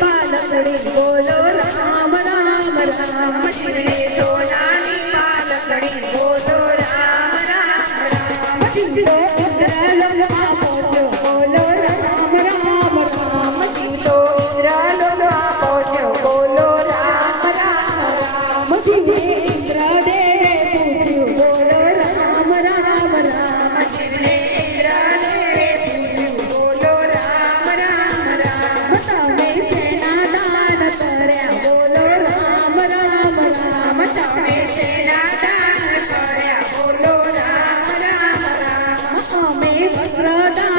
पालकडे बोलो राम राम राम श्री brought